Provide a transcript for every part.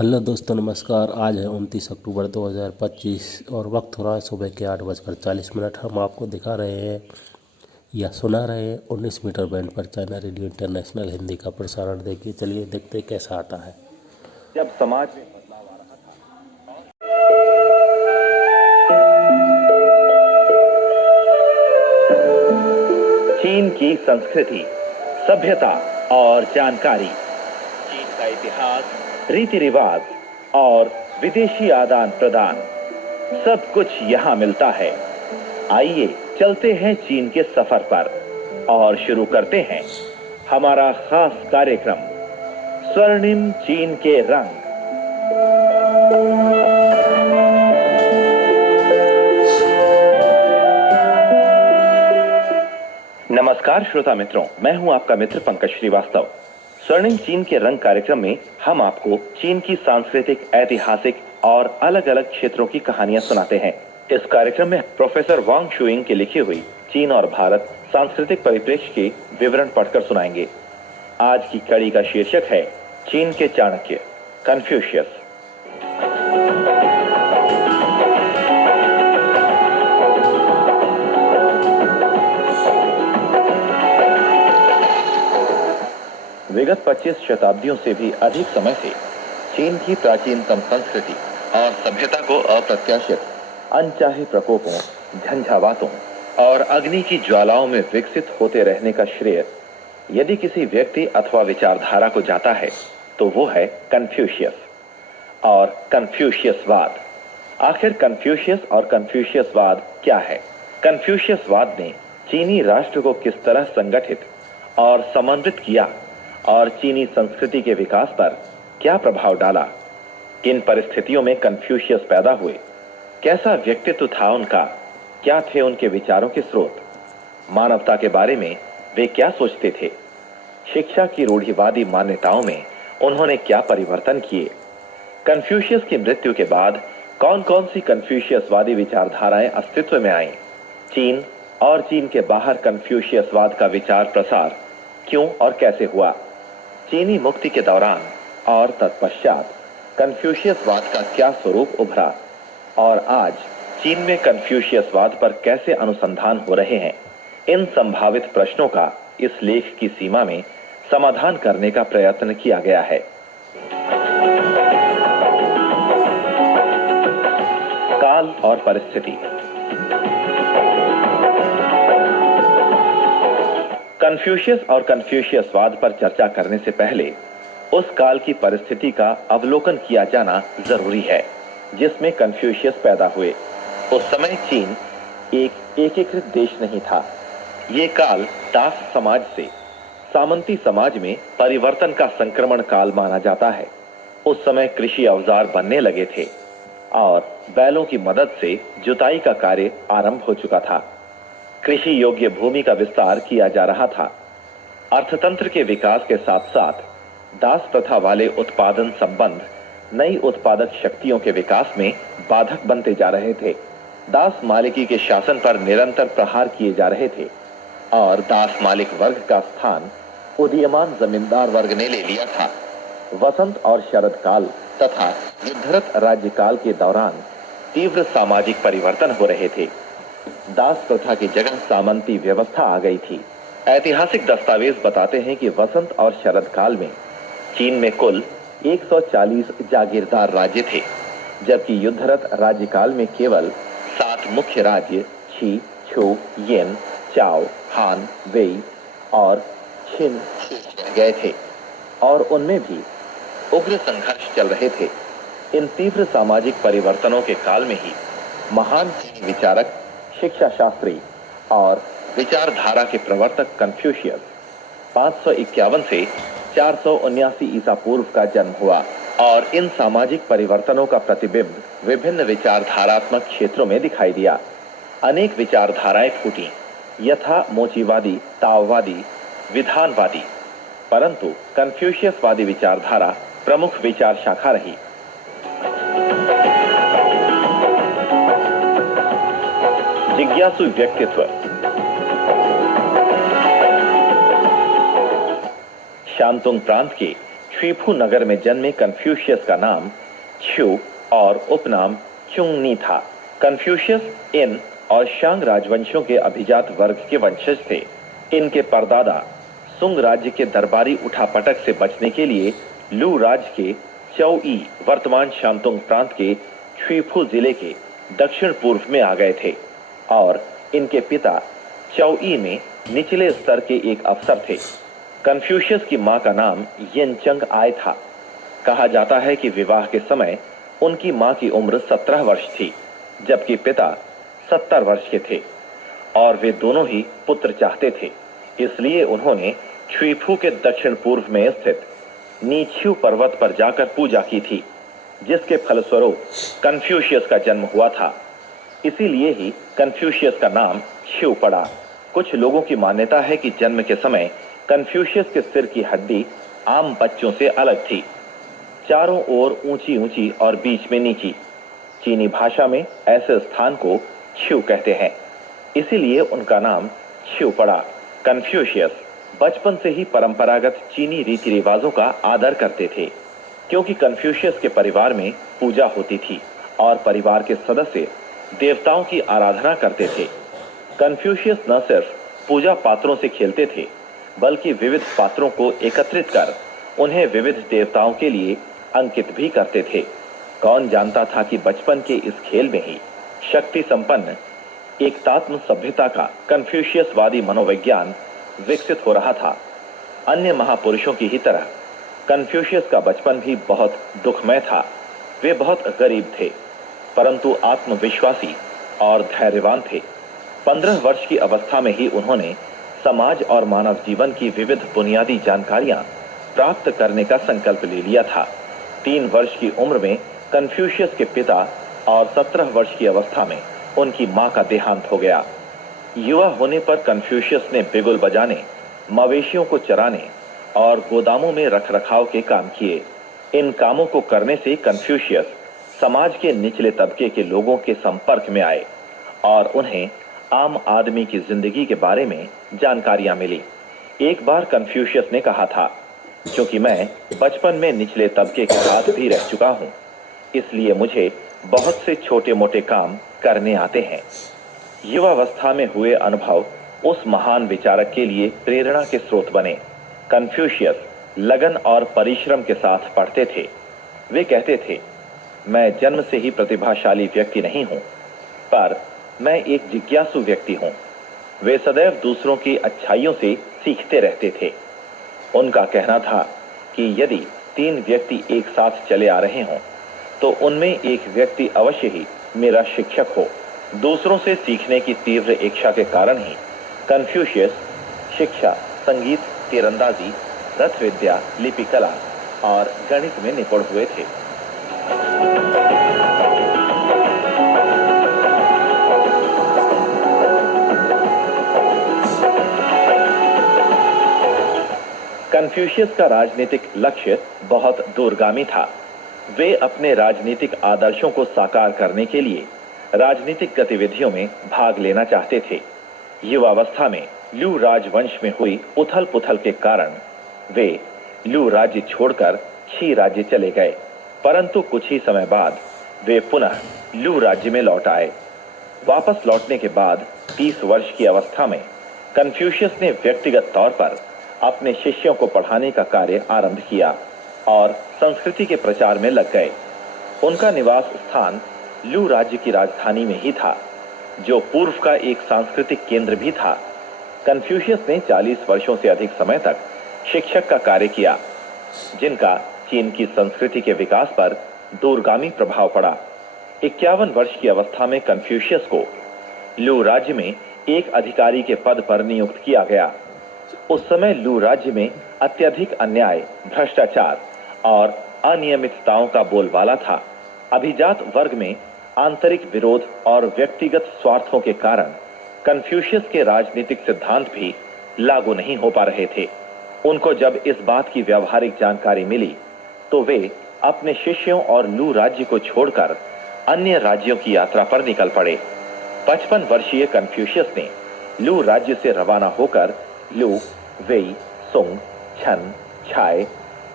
Hello दोस्तों, नमस्कार। आज है 29 अक्टूबर 2025 और वक्त हो रहा है सुबह के 8:40। हम आपको दिखा रहे हैं या सुना रहे हैं 19 मीटर बैंड पर चाइना रेडियो इंटरनेशनल हिंदी का प्रसारण। देखिए, चलिए देखते कैसा आता है। जब समाज में बदलाव आ रहा था, चीन की संस्कृति, सभ्यता और जानकारी, चीन का इतिहास, रीति रिवाज और विदेशी आदान प्रदान, सब कुछ यहाँ मिलता है। आइए चलते हैं चीन के सफर पर और शुरू करते हैं हमारा खास कार्यक्रम स्वर्णिम चीन के रंग। नमस्कार श्रोता मित्रों, मैं हूं आपका मित्र पंकज श्रीवास्तव। स्वर्णिम चीन के रंग कार्यक्रम में हम आपको चीन की सांस्कृतिक, ऐतिहासिक और अलग अलग क्षेत्रों की कहानियां सुनाते हैं। इस कार्यक्रम में प्रोफेसर वांग शुइंग की लिखी हुई चीन और भारत सांस्कृतिक परिप्रेक्ष्य के विवरण पढ़कर सुनाएंगे। आज की कड़ी का शीर्षक है चीन के चाणक्य, कन्फ्यूशियस। विगत 25 शताब्दियों से भी अधिक समय से चीन की प्राचीनतम संस्कृति और सभ्यता को अप्रत्याशित, अनचाहे प्रकोपों, झंझावातों और अग्नि की ज्वालाओं में विकसित होते रहने का श्रेय यदि किसी व्यक्ति अथवा विचारधारा को जाता है तो वो है कन्फ्यूशियस और कन्फ्यूशियसवाद। आखिर कन्फ्यूशियस और कन्फ्यूशियसवाद क्या है? कन्फ्यूशियसवाद ने चीनी राष्ट्र को किस तरह संगठित और समन्वित किया और चीनी संस्कृति के विकास पर क्या प्रभाव डाला? किन परिस्थितियों में कन्फ्यूशियस पैदा हुए? कैसा व्यक्तित्व था उनका? क्या थे उनके विचारों के स्रोत? मानवता के बारे में वे क्या सोचते थे? शिक्षा की रूढ़िवादी मान्यताओं में उन्होंने क्या परिवर्तन किए? कन्फ्यूशियस की मृत्यु के बाद कौन कौन सी कन्फ्यूशियसवादी विचारधाराएं अस्तित्व में आईं? चीन और चीन के बाहर कन्फ्यूशियसवाद का विचार प्रसार क्यों और कैसे हुआ? चीनी मुक्ति के दौरान और तत्पश्चात कन्फ्यूशियसवाद का क्या स्वरूप उभरा और आज चीन में कन्फ्यूशियसवाद पर कैसे अनुसंधान हो रहे हैं? इन संभावित प्रश्नों का इस लेख की सीमा में समाधान करने का प्रयत्न किया गया है। काल और परिस्थिति। कन्फ्यूशियस और कन्फ्यूशियसवाद पर चर्चा करने से पहले उस काल की परिस्थिति का अवलोकन किया जाना जरूरी है जिसमें कन्फ्यूशियस पैदा हुए। उस समय चीन एक एकीकृत देश नहीं था। ये काल दास समाज से सामंती समाज में परिवर्तन का संक्रमण काल माना जाता है। उस समय कृषि औजार बनने लगे थे और बैलों की मदद से जुताई का कार्य आरंभ हो चुका था। कृषि योग्य भूमि का विस्तार किया जा रहा था। अर्थतंत्र के विकास के साथ साथ दास प्रथा वाले उत्पादन संबंध नई उत्पादक शक्तियों के विकास में बाधक बनते जा रहे थे। दास मालिकी के शासन पर निरंतर प्रहार किए जा रहे थे और दास मालिक वर्ग का स्थान उदीयमान जमींदार वर्ग ने ले लिया था। वसंत और शरद काल तथा युद्धरत राज्यकाल के दौरान तीव्र सामाजिक परिवर्तन हो रहे थे। दास प्रथा की जगह सामंती व्यवस्था आ गई थी। ऐतिहासिक दस्तावेज बताते हैं कि वसंत और शरद काल में चीन में कुल 140 जागीरदार राज्य थे, जबकि युद्धरत राज्यकाल में केवल 7 मुख्य राज्य छी, छू, येन, चाओ, हान, वेई और छिन रह गए थे और उनमें भी उग्र संघर्ष चल रहे थे। इन तीव्र सामाजिक परिवर्तनों के काल में ही महान चीनी विचारक, शिक्षा शास्त्री और विचारधारा के प्रवर्तक कन्फ्यूशियस 551 से 479 ईसा पूर्व का जन्म हुआ और इन सामाजिक परिवर्तनों का प्रतिबिंब विभिन्न विचारधारात्मक क्षेत्रों में दिखाई दिया। अनेक विचारधाराएं फूटी, यथा मोचीवादी, ताओवादी, विधानवादी, परंतु कन्फ्यूशियसवादी विचारधारा प्रमुख विचार शाखा रही। जिज्ञासु व्यक्तित्व। शांतुंग प्रांत के श्वीफू नगर में जन्मे कन्फ्यूशियस का नाम च्यू और उपनाम चुंगनी था। कन्फ्यूशियस इन और शांग राजवंशों के अभिजात वर्ग के वंशज थे। इनके परदादा सुंग राज्य के दरबारी उठापटक से बचने के लिए लू राज्य के चौई वर्तमान शांतुंग प्रांत के श्वीफू जिले के दक्षिण पूर्व में आ गए थे और इनके पिता चौई में निचले स्तर के एक अफसर थे। कन्फ्यूशियस की मां का नाम येनचंग आय था। कहा जाता है कि विवाह के समय उनकी मां की उम्र 17 वर्ष थी, जबकि पिता 70 वर्ष के थे और वे दोनों ही पुत्र चाहते थे। इसलिए उन्होंने श्वीफू के दक्षिण पूर्व में स्थित नीच्यू पर्वत पर जाकर पूजा की थी, जिसके फलस्वरूप कन्फ्यूशियस का जन्म हुआ था। इसीलिए ही कन्फ्यूशियस का नाम च्यू पड़ा। कुछ लोगों की मान्यता है कि जन्म के समय कन्फ्यूशियस के सिर की हड्डी आम बच्चों से अलग थी, चारों ओर ऊंची ऊंची और बीच में नीची। चीनी भाषा में ऐसे स्थान को च्यू कहते हैं, इसीलिए उनका नाम च्यू पड़ा। कन्फ्यूशियस बचपन से ही परंपरागत चीनी रीति रिवाजों का आदर करते थे, क्योंकि कन्फ्यूशियस के परिवार में पूजा होती थी और परिवार के सदस्य देवताओं की आराधना करते थे। कन्फ्यूशियस न सिर्फ पूजा पात्रों से खेलते थे, बल्कि विविध पात्रों को एकत्रित कर उन्हें विविध देवताओं के लिए अंकित भी करते थे। कौन जानता था कि बचपन के इस खेल में ही शक्ति संपन्न एकतात्म सभ्यता का कन्फ्यूशियसवादी मनोविज्ञान विकसित हो रहा था। अन्य महापुरुषों की ही तरह कन्फ्यूशियस का बचपन भी बहुत दुखमय था। वे बहुत गरीब थे, परंतु आत्मविश्वासी और धैर्यवान थे। 15 वर्ष की अवस्था में ही उन्होंने समाज और मानव जीवन की विविध बुनियादी जानकारियां प्राप्त करने का संकल्प ले लिया था। 3 वर्ष की उम्र में कन्फ्यूशियस के पिता और 17 वर्ष की अवस्था में उनकी मां का देहांत हो गया। युवा होने पर कन्फ्यूशियस ने बिगुल बजाने, मवेशियों को चराने और गोदामों में रखरखाव के काम किए। इन कामों को करने से कन्फ्यूशियस समाज के निचले तबके के लोगों के संपर्क में आए और उन्हें आम आदमी की जिंदगी के बारे में जानकारियां मिली। एक बार कन्फ्यूशियस ने कहा था, क्योंकि मैं बचपन में निचले तबके के साथ भी रह चुका हूं, इसलिए मुझे बहुत से छोटे मोटे काम करने आते हैं। युवावस्था में हुए अनुभव उस महान विचारक के लिए प्रेरणा के स्रोत बने। कन्फ्यूशियस लगन और परिश्रम के साथ पढ़ते थे। वे कहते थे, मैं जन्म से ही प्रतिभाशाली व्यक्ति नहीं हूं, पर मैं एक जिज्ञासु व्यक्ति हूं। वे सदैव दूसरों की अच्छाइयों से सीखते रहते थे। उनका कहना था कि यदि 3 व्यक्ति एक साथ चले आ रहे हों, तो उनमें एक व्यक्ति अवश्य ही मेरा शिक्षक हो। दूसरों से सीखने की तीव्र इच्छा के कारण ही कन्फ्यूशियस शिक्षा, संगीत, तीरंदाजी, रथ विद्या, लिपि कला और गणित में निपुण हुए थे। कन्फ्यूशियस का राजनीतिक लक्ष्य बहुत दूरगामी था। वे अपने राजनीतिक आदर्शों को साकार करने के लिए राजनीतिक गतिविधियों में भाग लेना चाहते थे। युवावस्था में लू राजवंश में हुई उथल पुथल के कारण वे लू राज्य छोड़कर छी राज्य चले गए, परंतु कुछ ही समय बाद वे पुनः लू राज्य में लौट आए। वापस लौटने के बाद 30 वर्ष की अवस्था में कन्फ्यूशियस ने व्यक्तिगत तौर पर अपने शिष्यों को पढ़ाने का कार्य आरंभ किया और संस्कृति के प्रचार में लग गए। उनका निवास स्थान लू राज्य की राजधानी में ही था, जो पूर्व का एक सांस्कृतिक केंद्र भी था। कन्फ्यूशियस ने 40 वर्षों से अधिक समय तक शिक्षक का कार्य किया, जिनका चीन की संस्कृति के विकास पर दूरगामी प्रभाव पड़ा। 51 वर्ष की अवस्था में कन्फ्यूशियस को लू राज्य में एक अधिकारी के पद पर नियुक्त किया गया। उस समय लू राज्य में अत्यधिक अन्याय, भ्रष्टाचार और अनियमितताओं का बोलबाला था। अभिजात वर्ग में आंतरिक विरोध और व्यक्तिगत स्वार्थों के कारण कन्फ्यूशियस के राजनीतिक सिद्धांत भी लागू नहीं हो पा रहे थे। उनको जब इस बात की व्यावहारिक जानकारी मिली, तो वे अपने शिष्यों और लू राज्य को छोड़कर अन्य राज्यों की यात्रा पर निकल पड़े। 55 वर्षीय कन्फ्यूशियस ने लू राज्य से रवाना होकर लू, वेई, सुंग, छन, छाय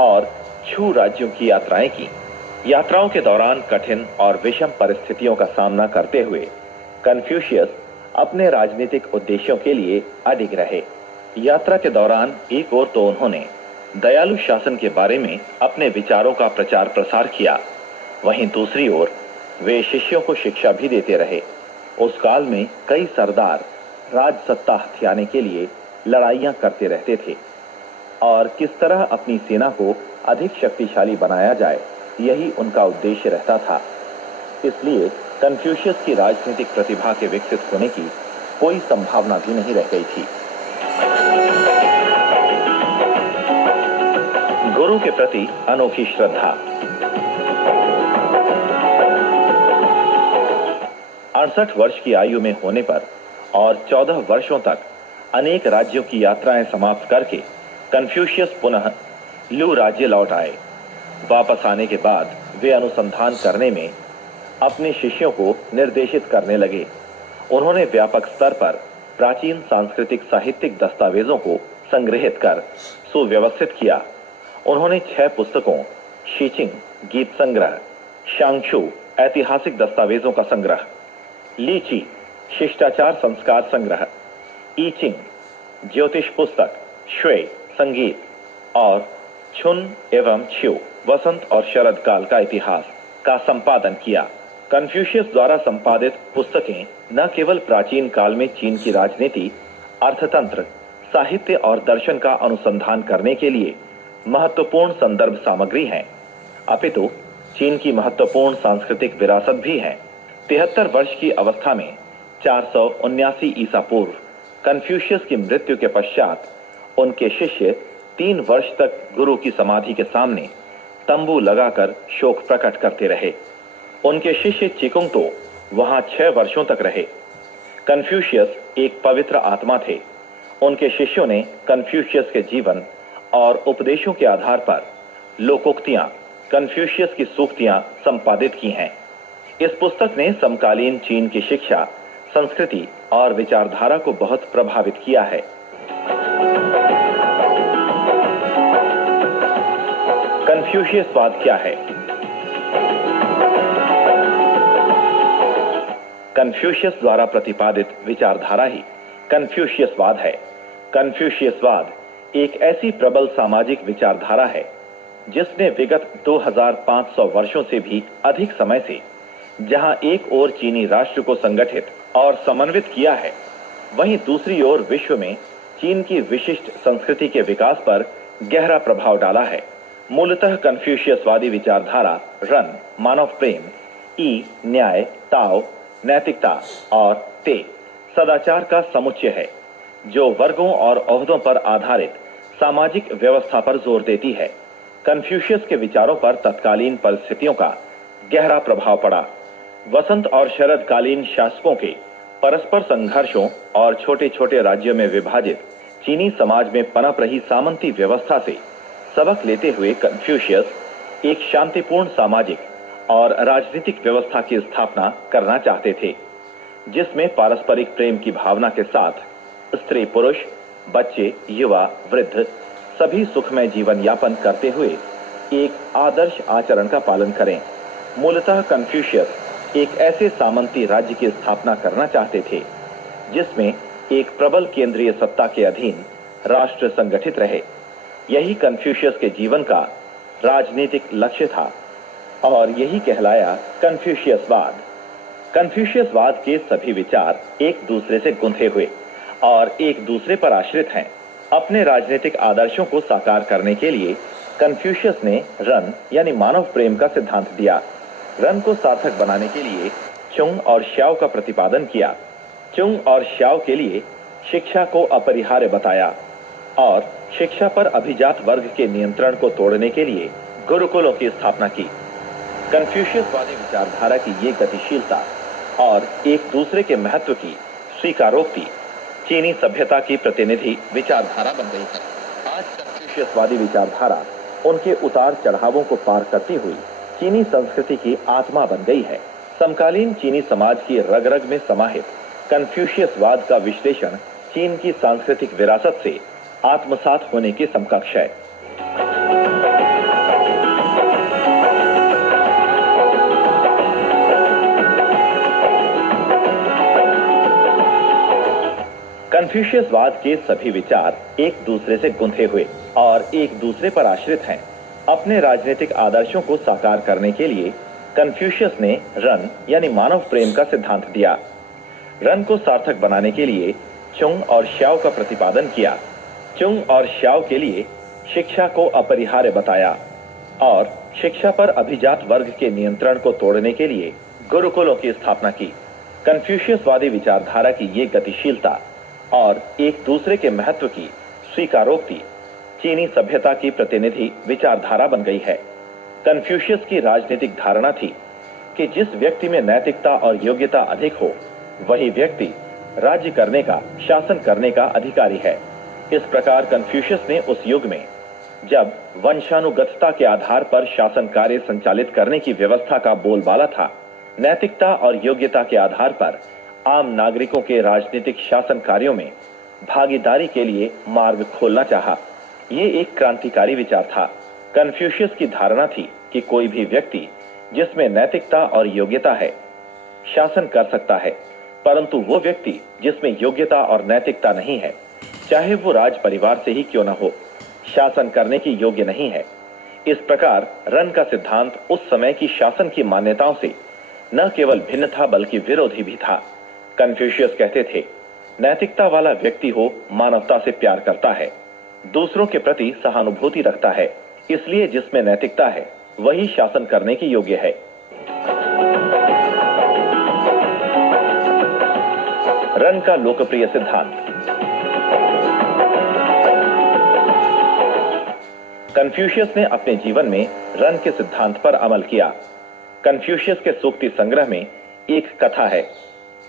और छू राज्यों की यात्राएं की। यात्राओं के दौरान कठिन और विषम परिस्थितियों का सामना करते हुए कन्फ्यूशियस अपने राजनीतिक उद्देश्यों के लिए अडिग रहे। यात्रा के दौरान एक ओर तो उन्होंने दयालु शासन के बारे में अपने विचारों का प्रचार प्रसार किया, वहीं दूसरी ओर वे शिष्यों को शिक्षा भी देते रहे। उस काल में कई सरदार राज सत्ता हथियाने के लिए लड़ाइयां करते रहते थे और किस तरह अपनी सेना को अधिक शक्तिशाली बनाया जाए, यही उनका उद्देश्य रहता था। इसलिए कन्फ्यूशियस की राजनीतिक प्रतिभा के विकसित होने की कोई संभावना भी नहीं रह गई थी। गुरु के प्रति अनोखी श्रद्धा। 68 वर्ष की आयु में होने पर और 14 वर्षों तक अनेक राज्यों की यात्राएं समाप्त करके कन्फ्यूशियस पुनः लू राज्य लौट आए। वापस आने के बाद वे अनुसंधान करने में अपने शिष्यों को निर्देशित करने लगे। उन्होंने व्यापक स्तर पर प्राचीन सांस्कृतिक साहित्यिक दस्तावेजों को संग्रहित कर सुव्यवस्थित किया। उन्होंने 6 पुस्तकों शीचिंग गीत संग्रह, शांगशू ऐतिहासिक दस्तावेजों का संग्रह, लीची शिष्टाचार संस्कार संग्रह, ईचिंग ज्योतिष पुस्तक, श्वे संगीत और छुन एवं छिउ वसंत और शरद काल का इतिहास का संपादन किया। कन्फ्यूशियस द्वारा संपादित पुस्तकें न केवल प्राचीन काल में चीन की राजनीति, अर्थतंत्र, साहित्य और दर्शन का अनुसंधान करने के लिए महत्वपूर्ण संदर्भ सामग्री हैं, अपितु चीन की महत्वपूर्ण सांस्कृतिक विरासत भी है। 73 वर्ष की अवस्था में 479 ईसा पूर्व कन्फ्यूशियस की मृत्यु के पश्चात उनके शिष्य 3 वर्ष तक गुरु की समाधि के सामने तंबू लगाकर शोक प्रकट करते रहे। उनके शिष्य चिकुंग तो वहां 6 वर्षों तक रहे। कन्फ्यूशियस एक पवित्र आत्मा थे। उनके शिष्यों ने कन्फ्यूशियस के जीवन और उपदेशों के आधार पर लोकोक्तियां, कन्फ्यूशियस की सूक्तियां संपादित की हैं। इस पुस्तक ने समकालीन चीन की शिक्षा, संस्कृति और विचारधारा को बहुत प्रभावित किया है। कन्फ्यूशियसवाद क्या है? कन्फ्यूशियस द्वारा प्रतिपादित विचारधारा ही कन्फ्यूशियसवाद है। कन्फ्यूशियसवाद एक ऐसी प्रबल सामाजिक विचारधारा है जिसने विगत 2500 वर्षों से भी अधिक समय से जहां एक ओर चीनी राष्ट्र को संगठित और समन्वित किया है, वहीं दूसरी ओर विश्व में चीन की विशिष्ट संस्कृति के विकास पर गहरा प्रभाव डाला है। मूलतः कन्फ्यूशियसवादी विचारधारा रन मानव प्रेम, ई न्याय, ताओ नैतिकता और ते सदाचार का समुच्चय है, जो वर्गों और ओहदों पर आधारित सामाजिक व्यवस्था पर जोर देती है। कन्फ्यूशियस के विचारों पर तत्कालीन परिस्थितियों का गहरा प्रभाव पड़ा। वसंत और शरदकालीन शासकों के परस्पर संघर्षों और छोटे छोटे राज्यों में विभाजित चीनी समाज में पनप रही सामंती व्यवस्था से सबक लेते हुए कन्फ्यूशियस एक शांतिपूर्ण सामाजिक और राजनीतिक व्यवस्था की स्थापना करना चाहते थे, जिसमें पारस्परिक प्रेम की भावना के साथ स्त्री पुरुष, बच्चे, युवा, वृद्ध सभी सुखमय जीवन यापन करते हुए एक आदर्श आचरण का पालन करें। मूलतः कन्फ्यूशियस एक ऐसे सामंती राज्य की स्थापना करना चाहते थे जिसमें एक प्रबल केंद्रीय सत्ता के अधीन राष्ट्र संगठित रहे। यही कन्फ्यूशियस के जीवन का राजनीतिक लक्ष्य था और यही कहलाया कन्फ्यूशियसवाद। कन्फ्यूशियसवाद के सभी विचार एक दूसरे से गुंथे हुए और एक दूसरे पर आश्रित हैं। अपने राजनीतिक आदर्शों को साकार करने के लिए कन्फ्यूशियस ने रन यानी मानव प्रेम का सिद्धांत दिया। रन को सार्थक बनाने के लिए चुंग और श्याओ का प्रतिपादन किया। चुंग और श्याओ के लिए शिक्षा को अपरिहार्य बताया और शिक्षा पर अभिजात वर्ग के नियंत्रण को तोड़ने के लिए गुरुकुलों की स्थापना की। कन्फ्यूशियसवादी विचारधारा की ये गतिशीलता और एक दूसरे के महत्व की स्वीकारोक्ति चीनी सभ्यता की प्रतिनिधि विचारधारा बन गई है। आज कन्फ्यूशियसवादी विचारधारा उनके उतार चढ़ावों को पार करती हुई चीनी संस्कृति की आत्मा बन गई है। समकालीन चीनी समाज की रग रग में समाहित कन्फ्यूशियसवाद का विश्लेषण चीन की सांस्कृतिक विरासत से आत्मसात होने के समकक्ष है। कन्फ्यूशियसवाद के सभी विचार एक दूसरे से गुंथे हुए और एक दूसरे पर आश्रित हैं। अपने राजनीतिक आदर्शों को साकार करने के लिए कन्फ्यूशियस ने रन यानी मानव प्रेम का सिद्धांत दिया। रन को सार्थक बनाने के लिए चुंग और श्याओ का प्रतिपादन किया। चुंग और श्याओ के लिए शिक्षा को अपरिहार्य बताया और शिक्षा पर अभिजात वर्ग के नियंत्रण को तोड़ने के लिए गुरुकुलों की स्थापना की। कन्फ्यूशियसवादी विचारधारा की ये गतिशीलता और एक दूसरे के महत्व की स्वीकारोक्ति चीनी सभ्यता की प्रतिनिधि विचारधारा बन गई है। कन्फ्यूशियस की राजनीतिक धारणा थी कि जिस व्यक्ति में नैतिकता और योग्यता अधिक हो वही व्यक्ति राज्य करने का, शासन करने का अधिकारी है। इस प्रकार कन्फ्यूशियस ने उस युग में जब वंशानुगतता के आधार पर शासन कार्य संचालित करने की व्यवस्था का बोलबाला था, नैतिकता और योग्यता के आधार पर आम नागरिकों के राजनीतिक शासन कार्यों में भागीदारी के लिए मार्ग खोलना चाहा। ये एक क्रांतिकारी विचार था। कन्फ्यूशियस की धारणा थी कि कोई भी व्यक्ति जिसमें नैतिकता और योग्यता है शासन कर सकता है, परंतु वो व्यक्ति जिसमें योग्यता और नैतिकता नहीं है, चाहे वो राज परिवार से ही क्यों न हो, शासन करने की योग्य नहीं है। इस प्रकार रन का सिद्धांत उस समय की शासन की मान्यताओं से न केवल भिन्न था बल्कि विरोधी भी था। कन्फ्यूशियस कहते थे, नैतिकता वाला व्यक्ति हो मानवता से प्यार करता है, दूसरों के प्रति सहानुभूति रखता है, इसलिए जिसमें नैतिकता है वही शासन करने की योग्य है। रन का लोकप्रिय सिद्धांत। कन्फ्यूशियस ने अपने जीवन में रन के सिद्धांत पर अमल किया। कन्फ्यूशियस के सूक्ति संग्रह में एक कथा है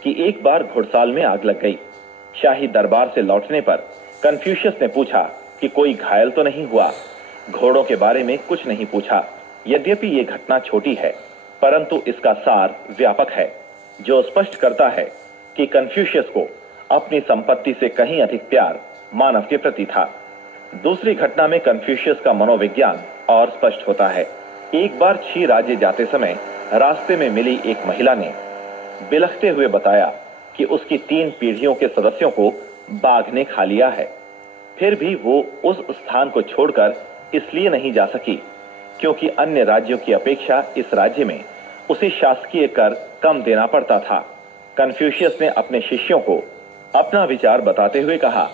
कि एक बार घुड़साल में आग लग गई। शाही दरबार से लौटने पर कन्फ्यूशियस ने पूछा कि कोई घायल तो नहीं हुआ। घोड़ों के बारे में कुछ नहीं पूछा। यद्यपि ये घटना छोटी है, परंतु इसका सार व्यापक है, जो स्पष्ट करता है कि कन्फ्यूशियस को अपनी संपत्ति से कहीं अधिक प्यार मानव के प्रति था। दूसरी घटना में कन्फ्यूशियस का मनोविज्ञान और स्पष्ट होता है। एक बार छी राज्य जाते समय रास्ते में मिली एक महिला ने बिलखते हुए बताया कि उसकी 3 पीढ़ियों के सदस्यों को बाघ ने खा लिया है। फिर भी वो उस स्थान को छोड़कर इसलिए नहीं जा सकी क्योंकि अन्य राज्यों की अपेक्षा इस राज्य में उसे शासकीय कर कम देना पड़ता था। कन्फ्यूशियस ने अपने शिष्यों को अपना विचार बताते हुए कहा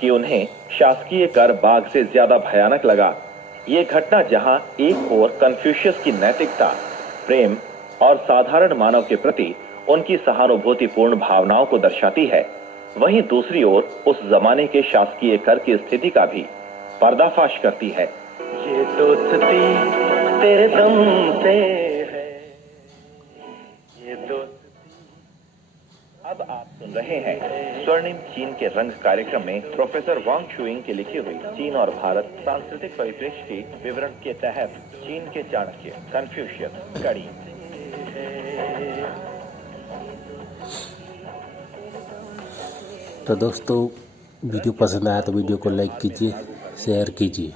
कि उन्हें शासकीय कर बाघ से ज्यादा भयानक लगा। ये घटना जहां एक ओर कन्फ्यूशियस की नैतिकता, प्रेम और साधारण मानव के प्रति उनकी सहानुभूतिपूर्ण भावनाओं को दर्शाती है, वहीं दूसरी ओर उस जमाने के शासकीय कर की स्थिति का भी पर्दाफाश करती है। ये दोस्ती तेरे दम से है, ये दोस्ती। अब आप सुन रहे हैं स्वर्णिम चीन के रंग कार्यक्रम में प्रोफेसर वांग शुइंग की लिखी हुई चीन और भारत सांस्कृतिक परिप्रेक्ष्य के विवरण के तहत चीन के चाणक्य कन्फ्यूशियस कड़ी। तो दोस्तों, वीडियो पसंद आया तो वीडियो को लाइक कीजिए, शेयर कीजिए।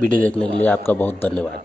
वीडियो देखने के लिए आपका बहुत धन्यवाद।